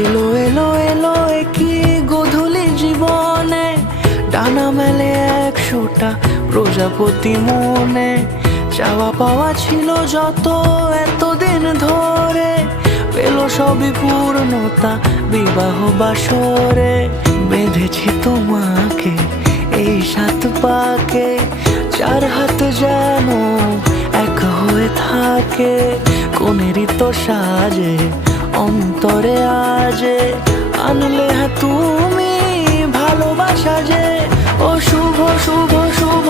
এলো এলো এলো কি গোধূলি জীবনে, ডানা মেলে 100টা প্রজাপতি মনে। চাওয়া পাওয়া ছিল যত এতদিন ধরে, পেল সবই পূর্ণতা বিবাহ বাসরে। বেঁধেছি তোমাকে এই 7 পাকে, 4 হাত যেন এক হয়ে থাকে। কোনেরই তো সাজে অন্তরে আজে, আনলে হ্যাঁ তুমি ভালোবাসা যে। ও শুভ শুভ শুভ